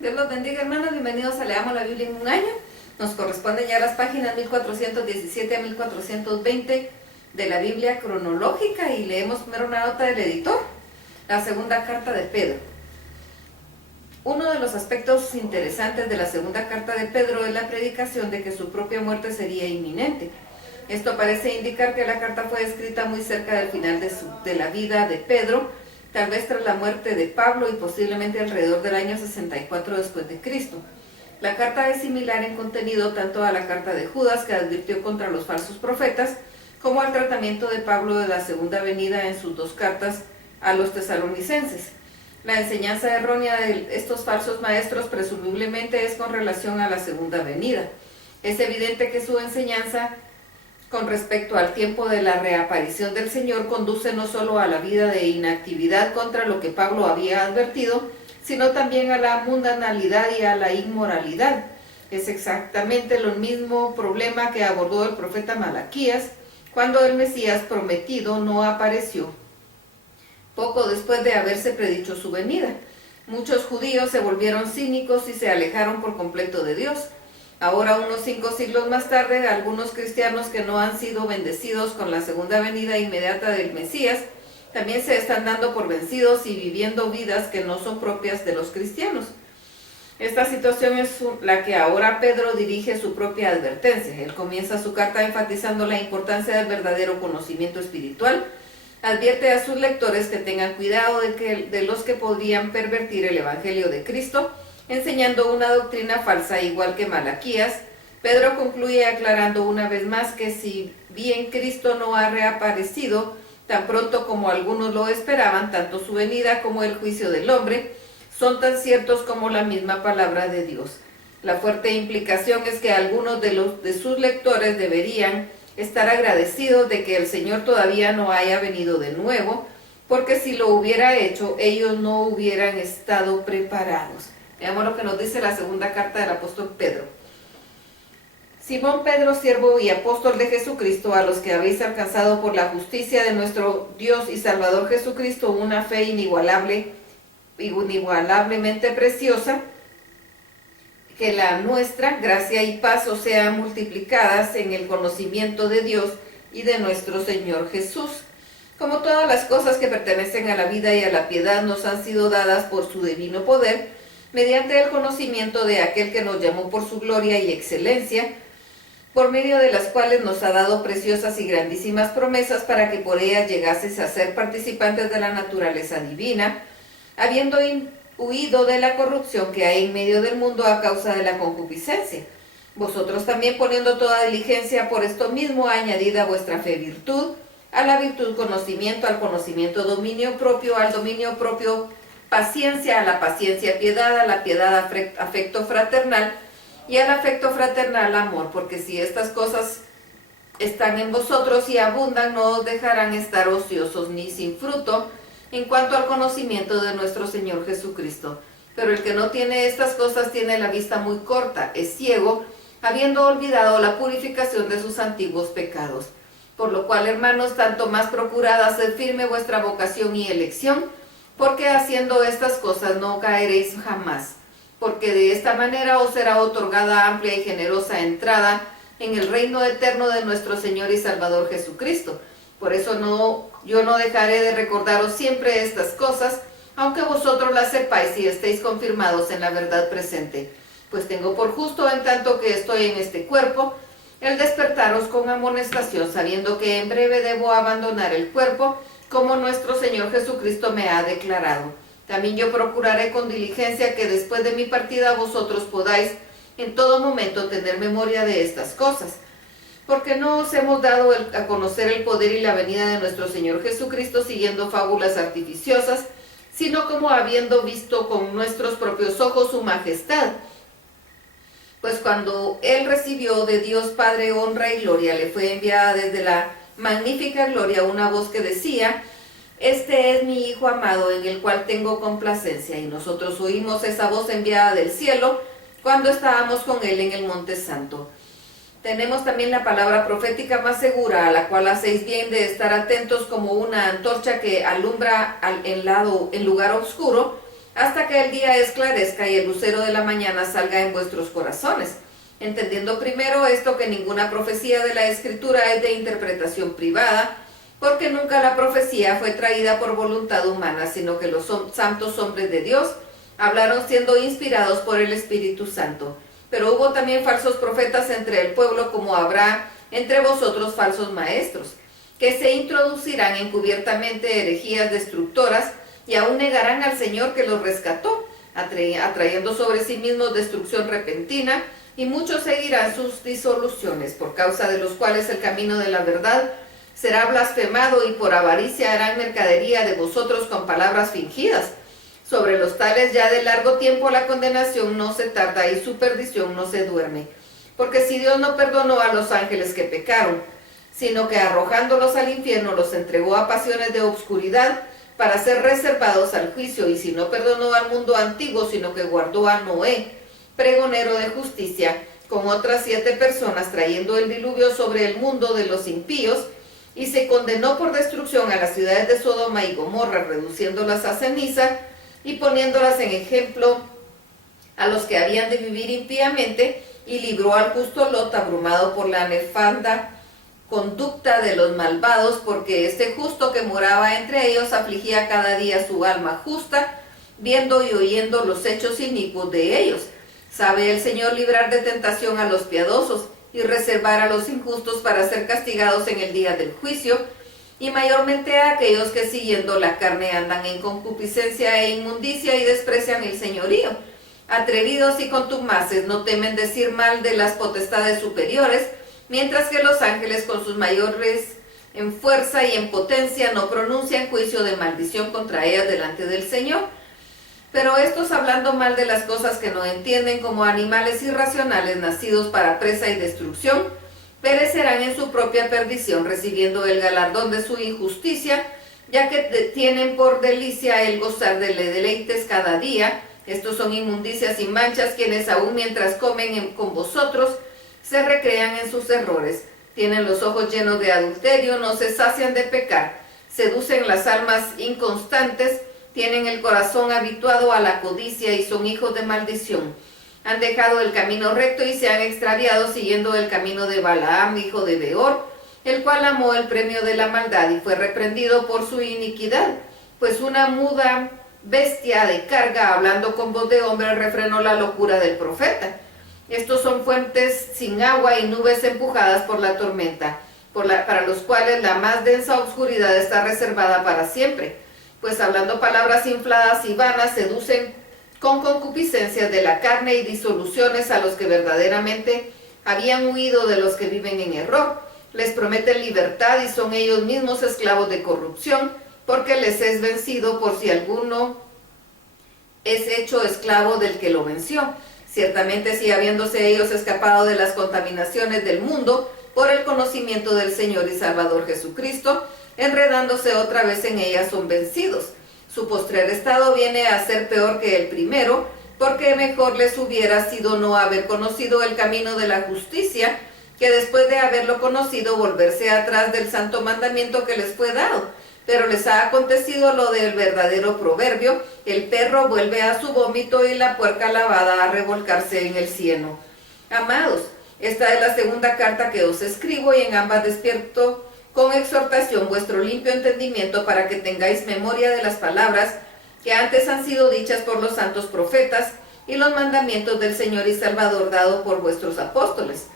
Dios los bendiga, hermanos. Bienvenidos a Leamos la Biblia en un año. Nos corresponden ya las páginas 1417 a 1420 de la Biblia cronológica y leemos primero una nota del editor, la segunda carta de Pedro. Uno de los aspectos interesantes de la segunda carta de Pedro es la predicación de que su propia muerte sería inminente. Esto parece indicar que la carta fue escrita muy cerca del final de la vida de Pedro, tal vez tras la muerte de Pablo y posiblemente alrededor del año 64 después de Cristo. La carta es similar en contenido tanto a la carta de Judas, que advirtió contra los falsos profetas, como al tratamiento de Pablo de la segunda venida en sus dos cartas a los tesalonicenses. La enseñanza errónea de estos falsos maestros presumiblemente es con relación a la segunda venida. Es evidente que su enseñanza con respecto al tiempo de la reaparición del Señor conduce no solo a la vida de inactividad contra lo que Pablo había advertido, sino también a la mundanalidad y a la inmoralidad. Es exactamente el mismo problema que abordó el profeta Malaquías cuando el Mesías prometido no apareció poco después de haberse predicho su venida. Muchos judíos se volvieron cínicos y se alejaron por completo de Dios. Ahora, unos 5 siglos más tarde, algunos cristianos que no han sido bendecidos con la segunda venida inmediata del Mesías, también se están dando por vencidos y viviendo vidas que no son propias de los cristianos. Esta situación es la que ahora Pedro dirige su propia advertencia. Él comienza su carta enfatizando la importancia del verdadero conocimiento espiritual. Advierte a sus lectores que tengan cuidado de los que podrían pervertir el Evangelio de Cristo, enseñando una doctrina falsa igual que Malaquías. Pedro concluye aclarando una vez más que si bien Cristo no ha reaparecido tan pronto como algunos lo esperaban, tanto su venida como el juicio del hombre son tan ciertos como la misma palabra de Dios. La fuerte implicación es que algunos de sus lectores deberían estar agradecidos de que el Señor todavía no haya venido de nuevo, porque si lo hubiera hecho, ellos no hubieran estado preparados. Veamos lo que nos dice la segunda carta del apóstol Pedro. Simón Pedro, siervo y apóstol de Jesucristo, a los que habéis alcanzado por la justicia de nuestro Dios y Salvador Jesucristo una fe inigualablemente preciosa, que la nuestra gracia y paz os sean multiplicadas en el conocimiento de Dios y de nuestro Señor Jesús. Como todas las cosas que pertenecen a la vida y a la piedad nos han sido dadas por su divino poder, mediante el conocimiento de aquel que nos llamó por su gloria y excelencia, por medio de las cuales nos ha dado preciosas y grandísimas promesas para que por ellas llegases a ser participantes de la naturaleza divina, habiendo huido de la corrupción que hay en medio del mundo a causa de la concupiscencia. Vosotros también, poniendo toda diligencia por esto mismo, añadid a vuestra fe virtud, a la virtud conocimiento, al conocimiento dominio propio, al dominio propio paciencia, a la paciencia piedad, a la piedad afecto fraternal, y al afecto fraternal amor, porque si estas cosas están en vosotros y abundan, no os dejarán estar ociosos ni sin fruto en cuanto al conocimiento de nuestro Señor Jesucristo. Pero el que no tiene estas cosas tiene la vista muy corta, es ciego, habiendo olvidado la purificación de sus antiguos pecados. Por lo cual, hermanos, tanto más procurad hacer firme vuestra vocación y elección, porque haciendo estas cosas no caeréis jamás, porque de esta manera os será otorgada amplia y generosa entrada en el reino eterno de nuestro Señor y Salvador Jesucristo. Por eso yo no dejaré de recordaros siempre estas cosas, aunque vosotros las sepáis y estéis confirmados en la verdad presente. Pues tengo por justo, en tanto que estoy en este cuerpo, el despertaros con amonestación, sabiendo que en breve debo abandonar el cuerpo, como nuestro Señor Jesucristo me ha declarado. También yo procuraré con diligencia que después de mi partida vosotros podáis en todo momento tener memoria de estas cosas, porque no os hemos dado a conocer el poder y la venida de nuestro Señor Jesucristo siguiendo fábulas artificiosas, sino como habiendo visto con nuestros propios ojos su majestad. Pues cuando Él recibió de Dios Padre honra y gloria, le fue enviada desde la magnífica gloria una voz que decía: Este es mi Hijo amado, en el cual tengo complacencia. Y nosotros oímos esa voz enviada del cielo cuando estábamos con Él en el Monte Santo. Tenemos también la palabra profética más segura, a la cual hacéis bien de estar atentos como una antorcha que alumbra en lugar oscuro, hasta que el día esclarezca y el lucero de la mañana salga en vuestros corazones, entendiendo primero esto, que ninguna profecía de la Escritura es de interpretación privada, porque nunca la profecía fue traída por voluntad humana, sino que los santos hombres de Dios hablaron siendo inspirados por el Espíritu Santo. Pero hubo también falsos profetas entre el pueblo, como habrá entre vosotros falsos maestros, que se introducirán encubiertamente herejías destructoras, y aún negarán al Señor que los rescató, atrayendo sobre sí mismos destrucción repentina, y muchos seguirán sus disoluciones, por causa de los cuales el camino de la verdad será blasfemado, y por avaricia harán mercadería de vosotros con palabras fingidas. Sobre los tales ya de largo tiempo la condenación no se tarda, y su perdición no se duerme. Porque si Dios no perdonó a los ángeles que pecaron, sino que arrojándolos al infierno los entregó a pasiones de obscuridad, para ser reservados al juicio, y si no perdonó al mundo antiguo, sino que guardó a Noé, pregonero de justicia, con otras 7 personas, trayendo el diluvio sobre el mundo de los impíos, y se condenó por destrucción a las ciudades de Sodoma y Gomorra, reduciéndolas a ceniza y poniéndolas en ejemplo a los que habían de vivir impíamente, y libró al justo Lot, abrumado por la nefanda conducta de los malvados, porque este justo que moraba entre ellos afligía cada día su alma justa, viendo y oyendo los hechos inicuos de ellos. Sabe el Señor librar de tentación a los piadosos, y reservar a los injustos para ser castigados en el día del juicio, y mayormente a aquellos que siguiendo la carne andan en concupiscencia e inmundicia, y desprecian el señorío. Atrevidos y contumaces no temen decir mal de las potestades superiores, mientras que los ángeles con sus mayores en fuerza y en potencia no pronuncian juicio de maldición contra ellas delante del Señor. Pero estos, hablando mal de las cosas que no entienden, como animales irracionales nacidos para presa y destrucción, perecerán en su propia perdición, recibiendo el galardón de su injusticia, ya que tienen por delicia el gozar de deleites cada día. Estos son inmundicias y manchas, quienes aún mientras comen con vosotros se recrean en sus errores. Tienen los ojos llenos de adulterio, no se sacian de pecar, seducen las almas inconstantes, tienen el corazón habituado a la codicia y son hijos de maldición. Han dejado el camino recto y se han extraviado siguiendo el camino de Balaam, hijo de Beor, el cual amó el premio de la maldad y fue reprendido por su iniquidad, pues una muda bestia de carga, hablando con voz de hombre, refrenó la locura del profeta. Estos son fuentes sin agua y nubes empujadas por la tormenta, para los cuales la más densa oscuridad está reservada para siempre, pues hablando palabras infladas y vanas seducen con concupiscencias de la carne y disoluciones a los que verdaderamente habían huido de los que viven en error. Les prometen libertad y son ellos mismos esclavos de corrupción, porque les es vencido por si alguno es hecho esclavo del que lo venció. Ciertamente, si habiéndose ellos escapado de las contaminaciones del mundo por el conocimiento del Señor y Salvador Jesucristo, enredándose otra vez en ellas son vencidos. Su postrer estado viene a ser peor que el primero, porque mejor les hubiera sido no haber conocido el camino de la justicia, que después de haberlo conocido volverse atrás del santo mandamiento que les fue dado. Pero les ha acontecido lo del verdadero proverbio: el perro vuelve a su vómito y la puerca lavada a revolcarse en el cieno. Amados, esta es la segunda carta que os escribo, y en ambas despierto con exhortación vuestro limpio entendimiento, para que tengáis memoria de las palabras que antes han sido dichas por los santos profetas, y los mandamientos del Señor y Salvador dado por vuestros apóstoles.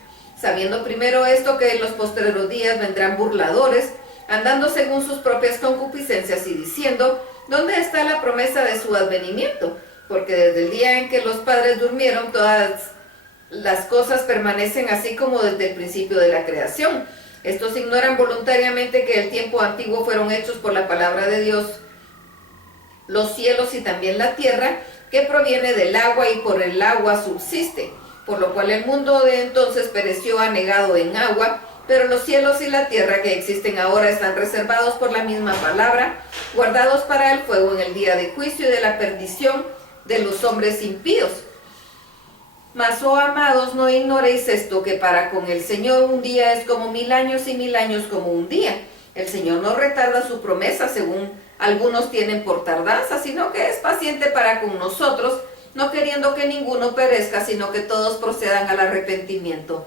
Sabiendo primero esto, que en los postreros días vendrán burladores, andando según sus propias concupiscencias, y diciendo: ¿dónde está la promesa de su advenimiento? Porque desde el día en que los padres durmieron, todas las cosas permanecen así como desde el principio de la creación. Estos ignoran voluntariamente que el tiempo antiguo fueron hechos por la palabra de Dios los cielos y también la tierra, que proviene del agua y por el agua subsiste, por lo cual el mundo de entonces pereció anegado en agua, pero los cielos y la tierra que existen ahora están reservados por la misma palabra, guardados para el fuego en el día de juicio y de la perdición de los hombres impíos. Mas, oh amados, no ignoréis esto, que para con el Señor un día es como 1000 años y 1000 años como un día. El Señor no retarda su promesa, según algunos tienen por tardanza, sino que es paciente para con nosotros, no queriendo que ninguno perezca, sino que todos procedan al arrepentimiento.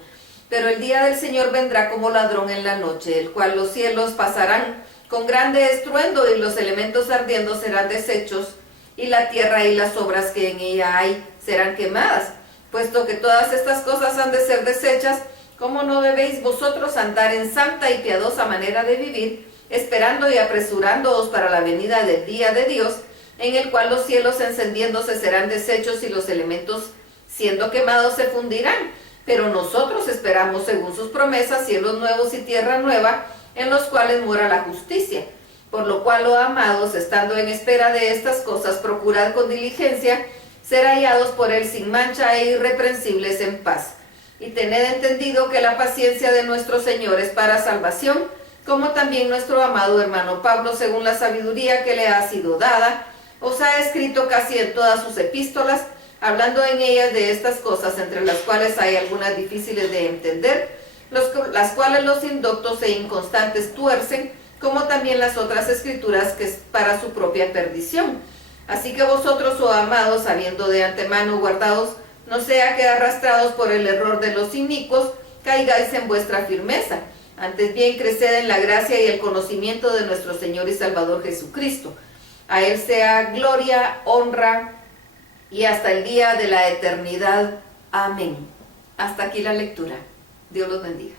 Pero el día del Señor vendrá como ladrón en la noche, el cual los cielos pasarán con grande estruendo y los elementos ardiendo serán deshechos, y la tierra y las obras que en ella hay serán quemadas. Puesto que todas estas cosas han de ser deshechas, ¿cómo no debéis vosotros andar en santa y piadosa manera de vivir, esperando y apresurándoos para la venida del día de Dios, en el cual los cielos encendiéndose serán deshechos y los elementos siendo quemados se fundirán? Pero nosotros esperamos, según sus promesas, cielos nuevos y tierra nueva, en los cuales mora la justicia. Por lo cual, oh amados, estando en espera de estas cosas, procurad con diligencia ser hallados por él sin mancha e irreprensibles en paz. Y tened entendido que la paciencia de nuestro Señor es para salvación, como también nuestro amado hermano Pablo, según la sabiduría que le ha sido dada, os ha escrito casi en todas sus epístolas, hablando en ellas de estas cosas, entre las cuales hay algunas difíciles de entender, las cuales los indoctos e inconstantes tuercen, como también las otras escrituras que es para su propia perdición. Así que vosotros, oh amados, habiendo de antemano guardados, no sea que arrastrados por el error de los inicuos, caigáis en vuestra firmeza. Antes bien, creced en la gracia y el conocimiento de nuestro Señor y Salvador Jesucristo. A Él sea gloria, honra y hasta el día de la eternidad. Amén. Hasta aquí la lectura. Dios los bendiga.